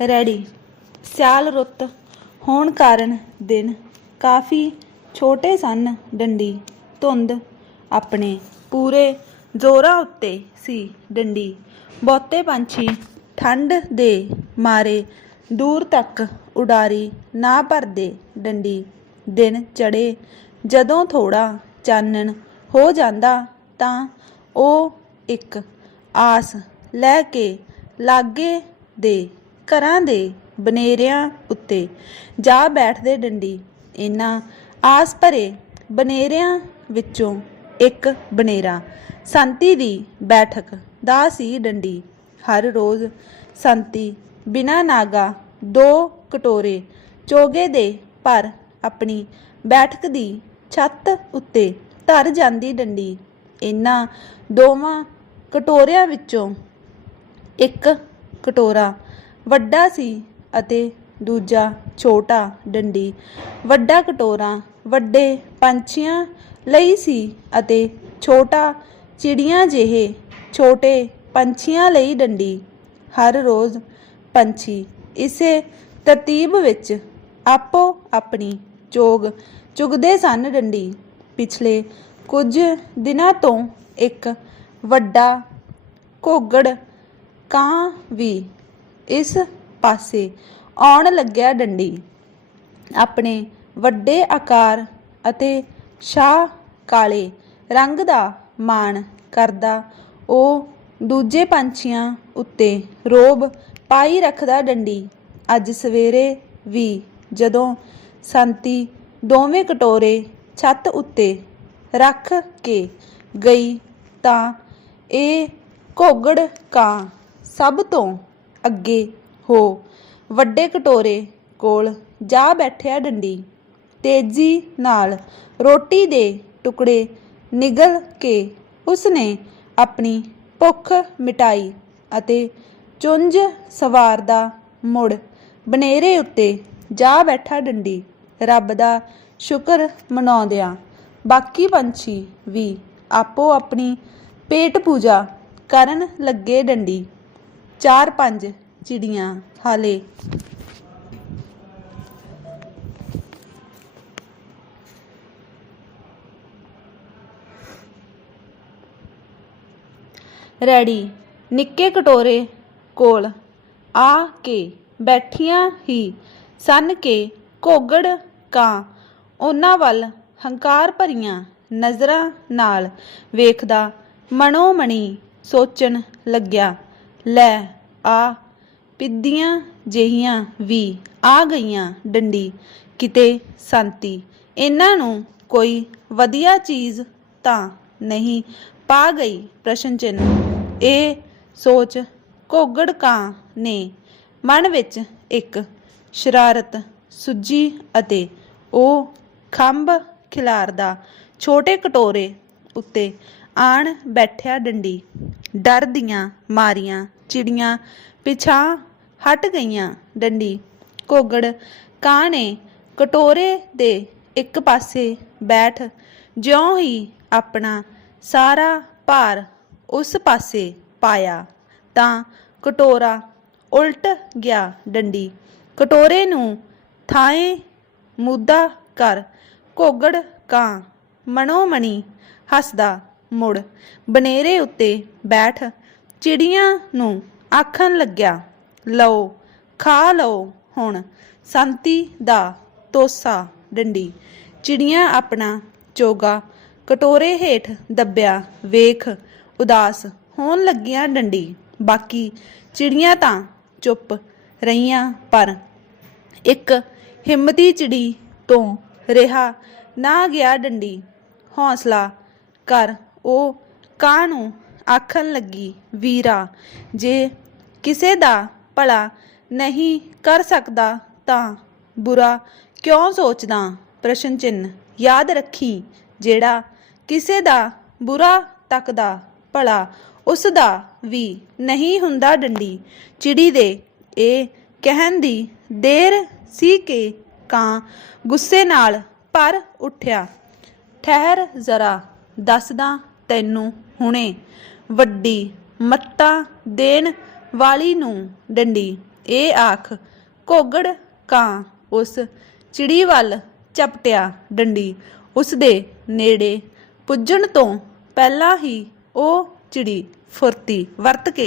Ready. ਸਿਆਲ ਰੁੱਤ ਹੋਣ ਕਾਰਨ ਦਿਨ ਕਾਫੀ ਛੋਟੇ ਸਨ ਡੰਡੀ। ਧੁੰਦ ਆਪਣੇ ਪੂਰੇ ਜ਼ੋਰਾਂ ਉੱਤੇ ਸੀ ਡੰਡੀ। ਬਹੁਤੇ ਪੰਛੀ ਠੰਡ ਦੇ ਮਾਰੇ ਦੂਰ ਤੱਕ ਉਡਾਰੀ ਨਾ ਭਰਦੇ ਡੰਡੀ। ਦਿਨ ਚੜੇ ਜਦੋਂ ਥੋੜਾ ਚਾਨਣ ਹੋ ਜਾਂਦਾ ਤਾਂ ਉਹ ਇੱਕ ਆਸ ਲੈ ਕੇ ਲਾਗੇ ਦੇ ਘਰਾਂ ਦੇ ਬਨੇਰਿਆਂ ਉੱਤੇ ਜਾ ਬੈਠਦੇ ਡੰਡੀ। ਇਹਨਾਂ ਆਸ ਭਰੇ ਬਨੇਰਿਆਂ ਵਿੱਚੋਂ ਇੱਕ ਬਨੇਰਾ। ਸੰਤੀ ਦੀ ਬੈਠਕ ਦਾ ਸੀ ਡੰਡੀ। ਹਰ ਰੋਜ਼ ਸੰਤੀ ਬਿਨਾ ਨਾਗਾ ਦੋ ਕਟੋਰੇ ਚੋਗੇ ਦੇ ਪਰ ਆਪਣੀ ਬੈਠਕ ਦੀ ਛੱਤ ਉੱਤੇ ਧਰ ਜਾਂਦੀ ਡੰਡੀ। ਇਹਨਾਂ ਦੋਵਾਂ ਕਟੋਰਿਆਂ ਵਿੱਚੋਂ ਇੱਕ ਕਟੋਰਾ ਵੱਡਾ ਸੀ ਅਤੇ ਦੂਜਾ ਛੋਟਾ ਡੰਡੀ। ਵੱਡਾ ਕਟੋਰਾ, ਵੱਡੇ ਪੰਛੀਆਂ ਲਈ ਸੀ ਅਤੇ ਛੋਟਾ ਚਿੜੀਆਂ ਜਿਹੇ ਛੋਟੇ ਪੰਛੀਆਂ ਲਈ ਡੰਡੀ। ਹਰ ਰੋਜ਼ ਪੰਛੀ ਇਸੇ ਤਰਤੀਬ ਵਿੱਚ ਆਪੋ ਆਪਣੀ ਚੋਗ ਚੁਗਦੇ ਸਨ ਡੰਡੀ। ਪਿਛਲੇ ਕੁਝ ਦਿਨਾਂ ਤੋਂ ਇੱਕ ਵੱਡਾ ਘੋਗੜ ਕਾਂ ਵੀ ਇਸ ਪਾਸੇ ਆਉਣ ਲੱਗਿਆ ਡੰਡੀ। ਆਪਣੇ ਵੱਡੇ ਆਕਾਰ ਅਤੇ ਸ਼ਾਹ ਕਾਲੇ ਰੰਗ ਦਾ ਮਾਣ ਕਰਦਾ, ਉਹ ਦੂਜੇ ਪੰਛੀਆਂ ਉੱਤੇ ਰੋਬ ਪਾਈ ਰੱਖਦਾ ਡੰਡੀ। ਅੱਜ ਸਵੇਰੇ ਵੀ ਜਦੋਂ ਸੰਤੀ ਦੋਵੇਂ ਕਟੋਰੇ ਛੱਤ ਉੱਤੇ ਰੱਖ ਕੇ ਗਈ ਤਾਂ ਇਹ ਘੋਗੜ ਕਾਂ ਸਭ ਤੋਂ ਅੱਗੇ, ਹੋ। ਵੱਡੇ ਕਟੋਰੇ ਕੋਲ ਜਾ ਬੈਠਿਆ ਡੰਡੀ। ਤੇਜ਼ੀ ਨਾਲ ਰੋਟੀ ਦੇ ਟੁਕੜੇ ਨਿਗਲ ਕੇ ਉਸਨੇ ਆਪਣੀ ਭੁੱਖ ਮਿਟਾਈ ਅਤੇ ਚੁੰਝ ਸਵਾਰ ਦਾ ਮੁੜ ਬਨੇਰੇ ਉੱਤੇ ਜਾ ਬੈਠਾ ਡੰਡੀ ਰੱਬ ਦਾ ਸ਼ੁਕਰ ਮਨਾਉਂਦਿਆਂ ਬਾਕੀ ਪੰਛੀ ਵੀ ਆਪੋ ਆਪਣੀ ਪੇਟ ਪੂਜਾ ਕਰਨ ਲੱਗੇ ਡੰਡੀ। ਚਾਰ ਪੰਜ ਚਿੜੀਆਂ, ਹਾਲੇ। ਰੈਡੀ, ਨਿੱਕੇ ਕਟੋਰੇ ਕੋਲ ਆ ਕੇ ਬੈਠੀਆਂ ਹੀ ਸਨ ਕੇ ਘੋਗੜ ਕਾਂ ਉਹਨਾਂ ਵੱਲ ਹੰਕਾਰ ਭਰੀਆਂ ਨਜ਼ਰਾਂ ਨਾਲ ਵੇਖਦਾ ਮਨੋ ਮਣੀ ਸੋਚਣ ਲੱਗਿਆ, ਲੈ ਆ ਪਿੱਦੀਆਂ ਜਿਹੀਆਂ ਵੀ ਆ ਗਈਆਂ ਡੰਡੀ, ਕਿਤੇ ਸੰਤੀ। ਇਹਨਾਂ ਨੂੰ ਕੋਈ ਵਧੀਆ ਚੀਜ਼ ਤਾਂ ਨਹੀਂ ਪਾ ਗਈ ਪ੍ਰਸ਼ਨ ਚਿੰਨ੍ਹ। ਇਹ ਸੋਚ ਘੋਗੜ ਕਾਂ ਨੇ ਮਨ ਵਿੱਚ ਇੱਕ ਸ਼ਰਾਰਤ ਸੁੱਜੀ ਅਤੇ ਉਹ ਖੰਭ ਖਿਲਾਰਦਾ, ਛੋਟੇ ਕਟੋਰੇ ਉੱਤੇ ਆਣ ਬੈਠਿਆ ਡੰਡੀ। ਡਰ ਦੀਆਂ ਮਾਰੀਆਂ ਚਿੜੀਆਂ ਪਿਛਾਂ ਹਟ ਗਈਆਂ ਡੰਡੀ। ਘੋਗੜ ਕਾਂ ਨੇ ਕਟੋਰੇ ਦੇ ਇੱਕ ਪਾਸੇ ਬੈਠ ਜਿਉਂ ਹੀ ਆਪਣਾ ਸਾਰਾ ਭਾਰ ਉਸ ਪਾਸੇ ਪਾਇਆ ਤਾਂ ਕਟੋਰਾ ਉਲਟ ਗਿਆ ਡੰਡੀ। ਕਟੋਰੇ ਨੂੰ ਥਾਏ ਮੁੱਦਾ ਕਰ ਘੋਗੜ ਕਾਂ ਮਨੋ ਮਣੀ ਹੱਸਦਾ ਮੁੜ ਬਨੇਰੇ ਉੱਤੇ ਬੈਠ ਚਿੜੀਆਂ ਨੂੰ ਆਖਣ ਲੱਗਿਆ, ਲਓ, ਖਾ ਲਓ ਹੁਣ ਸੰਤੀ ਦਾ ਤੋਸਾ ਡੰਡੀ। ਚਿੜੀਆਂ ਆਪਣਾ ਚੋਗਾ ਕਟੋਰੇ ਹੇਠ ਦੱਬਿਆ, ਵੇਖ, ਉਦਾਸ ਹੋਣ ਲੱਗੀਆਂ ਡੰਡੀ। ਬਾਕੀ ਚਿੜੀਆਂ ਤਾਂ ਚੁੱਪ ਰਹੀਆਂ, ਪਰ ਇੱਕ ਹਿੰਮਤੀ ਚਿੜੀ ਤੋਂ ਰਿਹਾ ਨਾ ਗਿਆ ਡੰਡੀ। ਹੌਸਲਾ ਕਰ ਉਹ ਕਾਂ ਨੂੰ ਆਖਣ ਲੱਗੀ, ਵੀਰਾ, ਜੇ ਕਿਸੇ ਦਾ ਭਲਾ ਨਹੀਂ ਕਰ ਸਕਦਾ ਤਾਂ ਬੁਰਾ ਕਿਉਂ ਸੋਚਦਾ? ਪ੍ਰਸ਼ਨ ਚਿੰਨ ਯਾਦ ਰੱਖੀ, ਜਿਹੜਾ ਕਿਸੇ ਦਾ ਬੁਰਾ ਤੱਕਦਾ ਭਲਾ, ਉਸ ਦਾ ਵੀ ਨਹੀਂ ਹੁੰਦਾ ਡੰਡੀ। ਚਿੜੀ ਦੇ ਇਹ ਕਹਿਣ ਦੀ ਦੇਰ ਸੀ ਕਿ ਕਾਂ ਗੁੱਸੇ ਨਾਲ ਪਰ ਉੱਠਿਆ। ਠਹਿਰ ਜ਼ਰਾ, ਦੱਸਦਾ ਤੈਨੂੰ ਹੁਣੇ। ਵੱਡੀ ਮੱਤਾ ਦੇਣ ਵਾਲੀ ਨੂੰ ਡੰਡੀ। ਇਹ ਆਖ, ਘੋਗੜ ਕਾਂ ਉਸ ਚਿੜੀ ਵੱਲ ਚਪਟਿਆ ਡੰਡੀ। ਉਸ ਦੇ ਨੇੜੇ ਪੁੱਜਣ ਤੋਂ ਪਹਿਲਾਂ ਹੀ ਉਹ ਚਿੜੀ ਫੁਰਤੀ ਵਰਤ ਕੇ